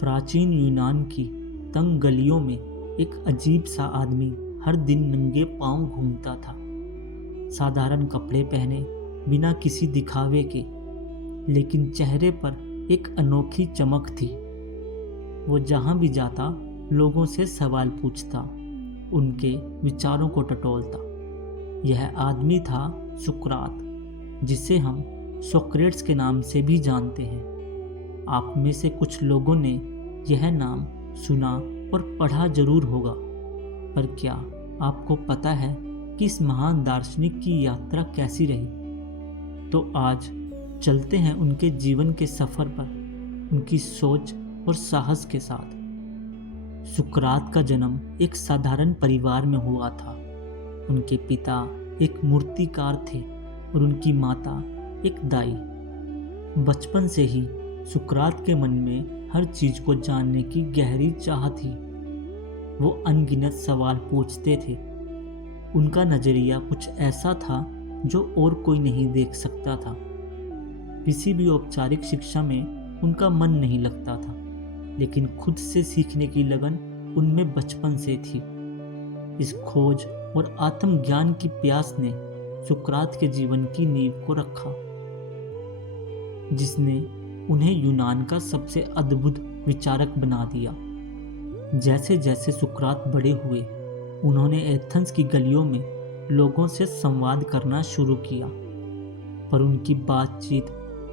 प्राचीन यूनान की तंग गलियों में एक अजीब सा आदमी हर दिन नंगे पांव घूमता था। साधारण कपड़े पहने, बिना किसी दिखावे के, लेकिन चेहरे पर एक अनोखी चमक थी। वो जहां भी जाता लोगों से सवाल पूछता, उनके विचारों को टटोलता। यह आदमी था सुकरात, जिसे हम सोक्रेट्स के नाम से भी जानते हैं। आप में से कुछ लोगों ने यह नाम सुना और पढ़ा जरूर होगा, पर क्या आपको पता है कि इस महान दार्शनिक की यात्रा कैसी रही? तो आज चलते हैं उनके जीवन के सफर पर, उनकी सोच और साहस के साथ। सुकरात का जन्म एक साधारण परिवार में हुआ था। उनके पिता एक मूर्तिकार थे और उनकी माता एक दाई। बचपन से ही सुकरात के मन में हर चीज को जानने की गहरी चाह थी। वो अनगिनत सवाल पूछते थे। उनका नजरिया कुछ ऐसा था जो और कोई नहीं देख सकता था। किसी भी औपचारिक शिक्षा में उनका मन नहीं लगता था, लेकिन खुद से सीखने की लगन उनमें बचपन से थी। इस खोज और आत्मज्ञान की प्यास ने सुकरात के जीवन की नींव को रखा, जिसने उन्हें यूनान का सबसे अद्भुत विचारक बना दिया। जैसे जैसे सुकरात बड़े हुए, उन्होंने एथेंस की गलियों में लोगों से संवाद करना शुरू किया, पर उनकी बातचीत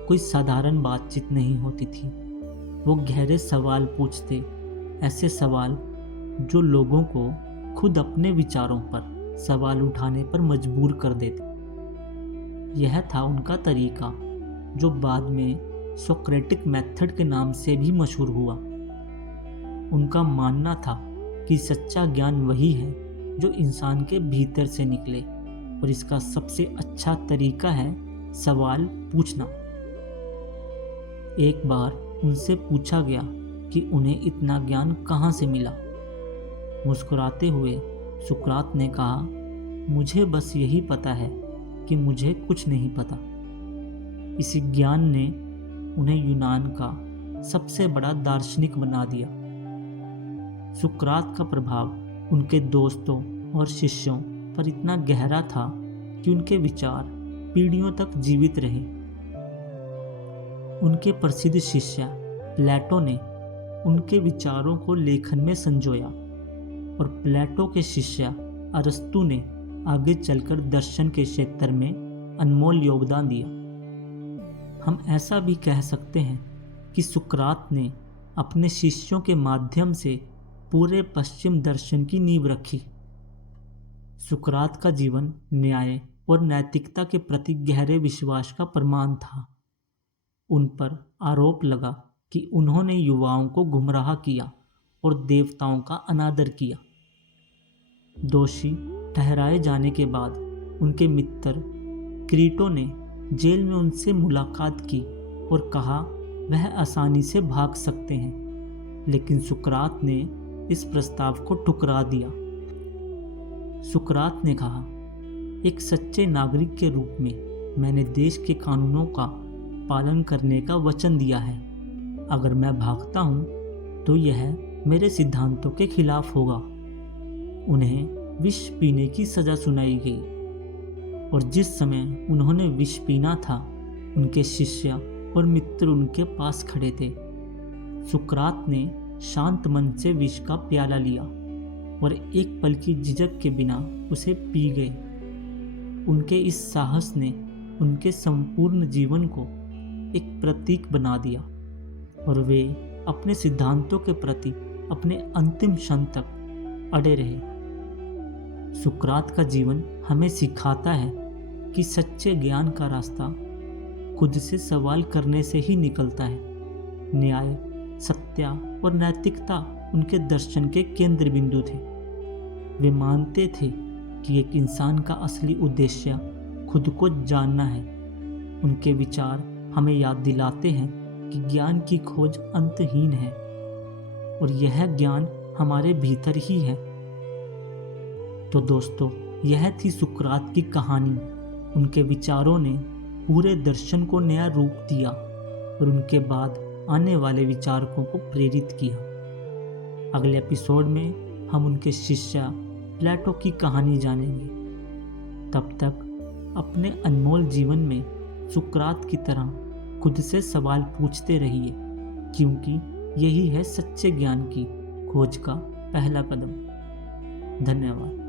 कोई साधारण बातचीत नहीं होती थी। वो गहरे सवाल पूछते, ऐसे सवाल जो लोगों को खुद अपने विचारों पर सवाल उठाने पर मजबूर कर देते। यह था उनका तरीका, जो बाद में सोक्रेटिक मेथड के नाम से भी मशहूर हुआ। उनका मानना था कि सच्चा ज्ञान वही है जो इंसान के भीतर से निकले, और इसका सबसे अच्छा तरीका है सवाल पूछना। एक बार उनसे पूछा गया कि उन्हें इतना ज्ञान कहाँ से मिला। मुस्कुराते हुए सुकरात ने कहा, मुझे बस यही पता है कि मुझे कुछ नहीं पता। इसी ज्ञान ने उन्हें यूनान का सबसे बड़ा दार्शनिक बना दिया। सुकरात का प्रभाव उनके दोस्तों और शिष्यों पर इतना गहरा था कि उनके विचार पीढ़ियों तक जीवित रहे। उनके प्रसिद्ध शिष्य प्लेटो ने उनके विचारों को लेखन में संजोया, और प्लेटो के शिष्य अरस्तु ने आगे चलकर दर्शन के क्षेत्र में अनमोल योगदान दिया। हम ऐसा भी कह सकते हैं कि सुकरात ने अपने शिष्यों के माध्यम से पूरे पश्चिम दर्शन की नींव रखी। सुकरात का जीवन न्याय और नैतिकता के प्रति गहरे विश्वास का प्रमाण था। उन पर आरोप लगा कि उन्होंने युवाओं को गुमराह किया और देवताओं का अनादर किया। दोषी ठहराए जाने के बाद उनके मित्र क्रीटो ने जेल में उनसे मुलाकात की और कहा वह आसानी से भाग सकते हैं, लेकिन सुकरात ने इस प्रस्ताव को ठुकरा दिया। सुकरात ने कहा, एक सच्चे नागरिक के रूप में मैंने देश के कानूनों का पालन करने का वचन दिया है। अगर मैं भागता हूँ तो यह मेरे सिद्धांतों के खिलाफ होगा। उन्हें विष पीने की सजा सुनाई गई, और जिस समय उन्होंने विष पीना था, उनके शिष्य और मित्र उनके पास खड़े थे। सुकरात ने शांत मन से विष का प्याला लिया और एक पल की झिझक के बिना उसे पी गए। उनके इस साहस ने उनके संपूर्ण जीवन को एक प्रतीक बना दिया, और वे अपने सिद्धांतों के प्रति अपने अंतिम क्षण तक अड़े रहे। सुकरात का जीवन हमें सिखाता है कि सच्चे ज्ञान का रास्ता खुद से सवाल करने से ही निकलता है। न्याय, सत्य और नैतिकता उनके दर्शन के केंद्र बिंदु थे। वे मानते थे कि एक इंसान का असली उद्देश्य खुद को जानना है। उनके विचार हमें याद दिलाते हैं कि ज्ञान की खोज अंतहीन है, और यह ज्ञान हमारे भीतर ही है। तो दोस्तों, यह थी सुकरात की कहानी। उनके विचारों ने पूरे दर्शन को नया रूप दिया, और उनके बाद आने वाले विचारकों को प्रेरित किया। अगले एपिसोड में हम उनके शिष्य प्लेटो की कहानी जानेंगे। तब तक अपने अनमोल जीवन में सुकरात की तरह खुद से सवाल पूछते रहिए, क्योंकि यही है सच्चे ज्ञान की खोज का पहला कदम। धन्यवाद।